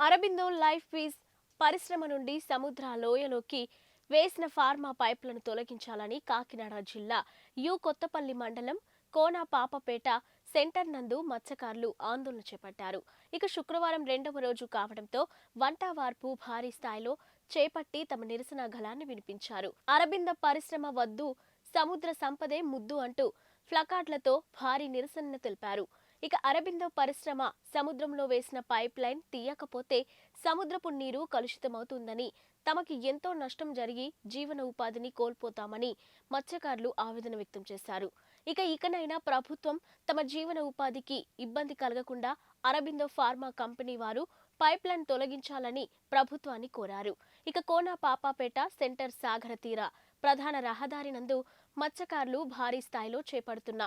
Aurobindo life వీజ్ పరిశ్రమ నుండి సముద్ర లోయలోకి వేసిన ఫార్మా పైపులను తొలగించాలని కాకినాడ జిల్లా యు కొత్తపల్లి మండలం కోనా పాపపేట సెంటర్ నందు మత్స్యకారులు ఆందోళన చేపట్టారు. ఇక శుక్రవారం రెండవ రోజు కావడంతో వంట వార్పు భారీ స్థాయిలో చేపట్టి తమ నిరసన గళాన్ని వినిపించారు. అరబింద పరిశ్రమ వద్దు సముద్ర సంపదే ముద్దు అంటూ ఫ్లకార్డులతో భారీ నిరసనను తెలిపారు. ఇక అరబిందో పరిశ్రమ సముద్రంలో వేసిన పైప్ లైన్ తీయకపోతే సముద్రపు నీరు కలుషితమవుతుందని తమకి ఎంతో నష్టం జరిగి జీవన ఉపాధిని కోల్పోతామని మత్స్యకారులు ఆవేదన వ్యక్తం చేశారు. ఇక ఇకనైనా ప్రభుత్వం తమ జీవన ఉపాధికి ఇబ్బంది కలగకుండా అరబిందో ఫార్మా కంపెనీ వారు పైప్ లైన్ తొలగించాలని ప్రభుత్వాన్ని కోరారు. ఇక కోనా పాపాపేట సెంటర్ సాగర తీర ప్రధాన రహదారి నందు మత్స్యకారులు భారీ స్థాయిలో చేపడుతున్న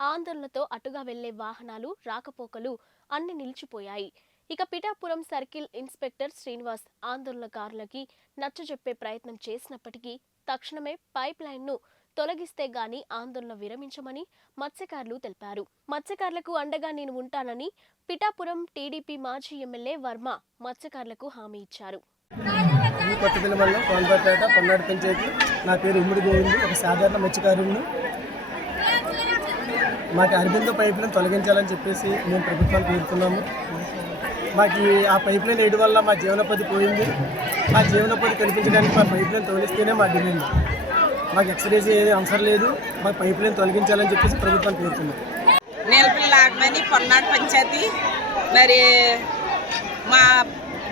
ఆందోళనతో అటుగా వెళ్ళే వాహనాలు రాకపోకలు అన్ని నిలిచిపోయాయి. ఇక పిఠాపురం సర్కిల్ ఇన్స్పెక్టర్ శ్రీనివాస్ ఆందోళనకారులకి నచ్చజెప్పే ప్రయత్నం చేసినప్పటికీ తక్షణమే పైప్ లైన్ను తొలగిస్తే గాని ఆందోళన విరమించమని మత్స్యకారులు తెలిపారు. మత్స్యకారులకు అండగా నేను ఉంటానని పిఠాపురం టీడీపీ మాజీ ఎమ్మెల్యే వర్మ మత్స్యకారులకు హామీ ఇచ్చారు. ఈ కొత్తపల్లి మండలం పొన్నాడు పంచాయతీ. నా పేరు ఉమ్మడి గోవిందు ఒక సాధారణ మత్స్యకారుని మాకు అరబిందో పైప్ లైన్ తొలగించాలని చెప్పేసి మేము ప్రభుత్వాన్ని కోరుతున్నాము. మాకు ఆ పైప్ లైన్ వేయడం వల్ల మా జీవనోపాధి పోయింది. మా జీవనోపాధి కల్పించడానికి మా పైప్ లైన్ తొలగిస్తేనే మా డిమాండ్. మాకు ఎక్స్రేస్ ఏది అవసరం లేదు. మా పైప్ లైన్ తొలగించాలని చెప్పేసి ప్రభుత్వాన్ని కోరుతున్నాం. నీలపిల్ల ఆగమని పొన్నాడు పంచాయతీ. మరి మా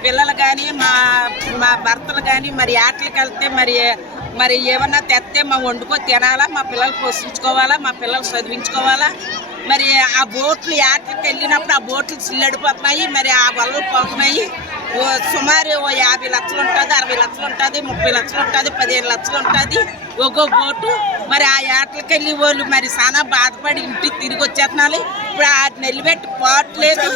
పిల్లలు కానీ మా మా భర్తలు కానీ మరి ఆటలకు వెళ్తే మరి మరి ఏమన్నా తెస్తే మా వండుకో తినాలా మా పిల్లలు పోషించుకోవాలా మా పిల్లలు చదివించుకోవాలా. మరి ఆ బోట్లు ఆటలకు వెళ్ళినప్పుడు ఆ బోట్లు చిల్లడిపోతున్నాయి మరి ఆ వలలు పోతున్నాయి. ఓ సుమారు ఓ యాభై లక్షలు ఉంటుంది అరవై లక్షలు ఉంటుంది ముప్పై లక్షలు ఉంటుంది పదిహేను లక్షలు ఉంటుంది ఒక్కో బోటు మరి ఆ ఆటలకు వెళ్ళి వాళ్ళు మరి చాలా బాధపడి ఇంటికి తిరిగి వచ్చేస్తున్నారు. ఇప్పుడు ఆ నిలబెట్టి పోవట్లేదు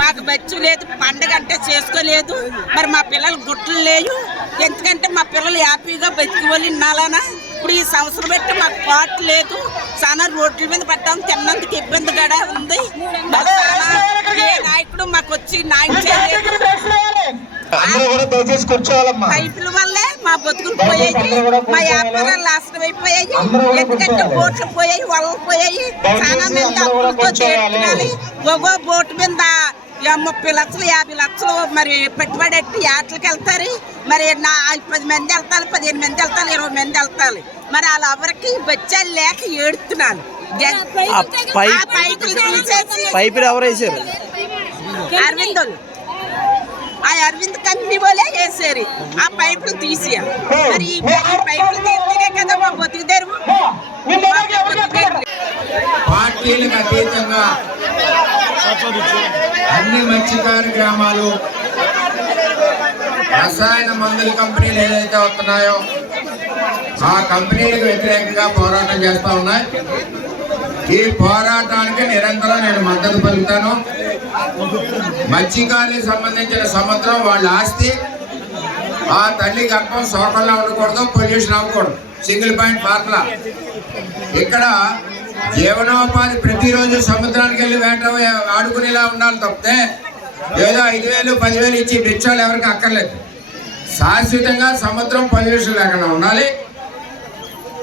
మాకు బచ్చు లేదు పండగ అంటే చేసుకోలేదు. మరి మా పిల్లలు గుట్టలు లేవు. ఎందుకంటే మా పిల్లలు హ్యాపీగా బతికి వాళ్ళు ఇన్నాలనా ఇప్పుడు ఈ సంవత్సరం పెట్టి మాకు పాటు లేదు. చాలా రోడ్ల మీద పట్టాం తిన్నందుకు ఇబ్బంది కూడా ఉంది. మరి చాలా ఏ నాయకుడు మాకు వచ్చి న్యాయం చేయలేదు. అందరూ కూడా దయచేసి కూర్చోవాలమ్మా. పైపుల వల్లే మా బతుకులు పోయాయి. మా వ్యాపారాలు నాశనం అయిపోయాయి. ఎందుకంటే బోట్లు పోయాయి వలలు పోయాయి. చాలా మంది అప్పులతో చేయాలి. ఒక్కో బోటు మీద ముప్పై లక్షలు యాభై లక్షలు మరి పెట్టుబడి ఎట్టి ఆటలకు వెళ్తారు. మరి నా పది మంది వెళ్తారు పదిహేను మంది వెళ్తారు ఇరవై మంది వెళ్తారు. మరి వాళ్ళ ఎవరికి బచ్చాలు లేక ఏడుతున్నాను. పైపులు తీసేసి పైపులు ఎవరు వేసారు అరవిందోలు ఆ అరవింద్ కంపెనీ వాళ్ళే వేసారు ఆ పైపులు తీసేయాలి మరి ఈ పైపులు తీస్తేనే కదా మా బతుకుదేరు పార్టీలకు అతీతంగా అన్ని మత్స్యకారు గ్రామాలు రసాయన మందుల కంపెనీలు ఏదైతే వస్తున్నాయో ఆ కంపెనీలకు వ్యతిరేకంగా పోరాటం చేస్తా ఉన్నాయి. ఈ పోరాటానికి నిరంతరం నేను మద్దతు పలుకుతాను. మత్స్యకారులకు సంబంధించిన సముద్రం వాళ్ళ ఆస్తి. ఆ తల్లి గర్భం శోకంలో ఉండకూడదు పొల్యూషన్ అవ్వకూడదు. Single point formula. ఇక్కడ జీవనోపాధి ప్రతిరోజు సముద్రానికి వెళ్ళి వేట ఆడుకునేలా ఉండాలి తప్పితే ఏదో ఐదు వేలు పదివేలు ఇచ్చి భిక్షాలు ఎవరికి అక్కర్లేదు. శాశ్వతంగా సముద్రం పొల్యూషన్ లేకుండా ఉండాలి.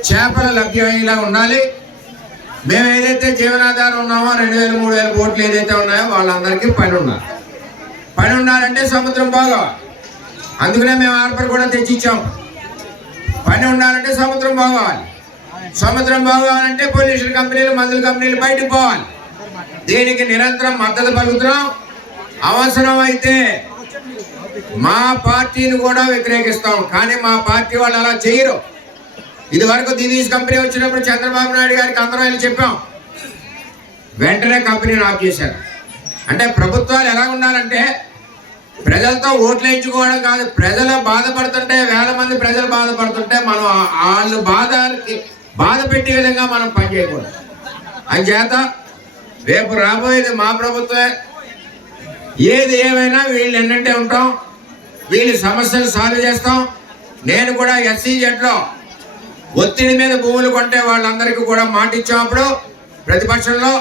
చేపల లభ్యమయ్యేలా ఉండాలి. మేము ఏదైతే జీవనాధారం ఉన్నామో రెండు వేలు మూడు వేల కోట్లు ఏదైతే ఉన్నాయో వాళ్ళందరికీ పని ఉన్నారు పని ఉండాలంటే సముద్రం బాగా అందుకనే మేము ఆర్పర్ కూడా తెచ్చిచ్చాం. పని ఉండాలంటే సముద్రం బాగోవాలి. సముద్రం బాగోవాలంటే పొల్యూషన్ కంపెనీలు మందుల కంపెనీలు బయటకు పోవాలి. దీనికి నిరంతరం మద్దతు పలుకుతున్నాం. అవసరం అయితే మా పార్టీని కూడా వ్యతిరేకిస్తాం. కానీ మా పార్టీ వాళ్ళు అలా చేయరు. ఇది వరకు దివీస్ కంపెనీ వచ్చినప్పుడు చంద్రబాబు నాయుడు గారికి అందరం వెళ్ళి చెప్పాం. వెంటనే కంపెనీని ఆఫ్ చేశారు. అంటే ప్రభుత్వాలు ఎలా ఉండాలంటే ప్రజలతో ఓట్లు వేయించుకోవడం కాదు ప్రజలు బాధపడుతుంటే వేల మంది ప్రజలు బాధపడుతుంటే మనం వాళ్ళు బాధకి బాధ పెట్టే విధంగా మనం పనిచేయకూడదు అంచేత రేపు రాబోయేది మా ప్రభుత్వమే. ఏది ఏమైనా వీళ్ళు ఎన్నంటే ఉంటాం. వీళ్ళ సమస్యలు సాల్వ్ చేస్తాం. నేను కూడా ఎస్సీ జెడ్లో ఒత్తిడి మీద భూములు కొంటే వాళ్ళందరికీ కూడా మాట ఇచ్చినప్పుడు ప్రతిపక్షంలో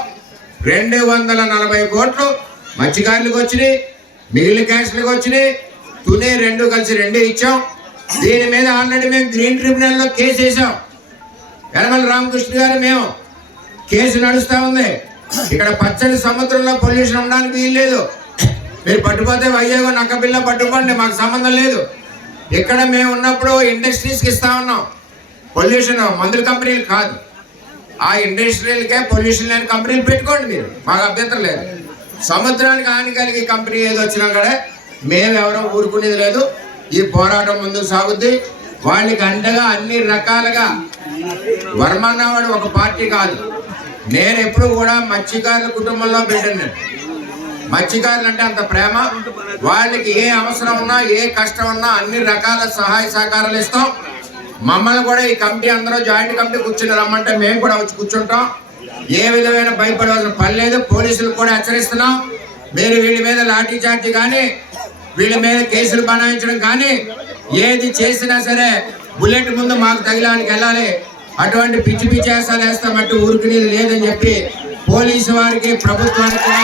రెండు వందల నలభై కోట్లు మత్స్యకారులకు వచ్చినాయి మిగిలిన క్యాస్ట్లకు వచ్చినాయి. తునే రెండు కలిసి రెండే ఇచ్చాం. దీని మీద ఆల్రెడీ మేము గ్రీన్ ట్రిబ్యునల్లో కేసు వేసాం. యనమల రామకృష్ణ గారు మేము కేసు నడుస్తూ ఉంది. ఇక్కడ పచ్చని సముద్రంలో పొల్యూషన్ ఉండడానికి వీలు లేదు. మీరు పట్టుపోతే వైజాగ్ నక్కపిల్ల పట్టుకోండి మాకు సంబంధం లేదు. ఇక్కడ మేము ఉన్నప్పుడు ఇండస్ట్రీస్కి ఇస్తా ఉన్నాం. పొల్యూషన్ మందుల కంపెనీలు కాదు. ఆ ఇండస్ట్రియల్కే పొల్యూషన్ లేని కంపెనీలు పెట్టుకోండి మీరు. మాకు అభ్యంతరం లేదు. సముద్రానికి హాని కలిగే కంపెనీ ఏది వచ్చినా కూడా మేము ఎవరో ఊరుకునేది లేదు. ఈ పోరాటం ముందుకు సాగుద్ది. వాళ్ళకి అండగా అన్ని రకాలుగా వర్మన్నవాడు ఒక పార్టీ కాదు. నేను ఎప్పుడు కూడా మత్స్యకారుల కుటుంబంలో పెట్టాను మత్స్యకారులు అంటే అంత ప్రేమ. వాళ్ళకి ఏ అవసరం ఉన్నా ఏ కష్టం ఉన్నా అన్ని రకాల సహాయ సహకారాలు ఇస్తాం. మమ్మల్ని కూడా ఈ కమిటీ అందరూ జాయింట్ కమిటీ కూర్చుని రమ్మంటే మేము కూడా వచ్చి కూర్చుంటాం. ఏ విధమైన భయపడవలసిన పని లేదు. పోలీసులు కూడా హెచ్చరిస్తున్నాం. మీరు వీళ్ళ మీద లాఠీ చార్జీ కానీ వీళ్ళ మీద కేసులు బనాయించడం కానీ ఏది చేసినా సరే బుల్లెట్ ముందు మాకు తగిలానికి వెళ్ళాలి. అటువంటి పిచ్చి పిచ్చి వేస్తామంటే ఊరికి లేదని చెప్పి పోలీసు వారికి ప్రభుత్వానికి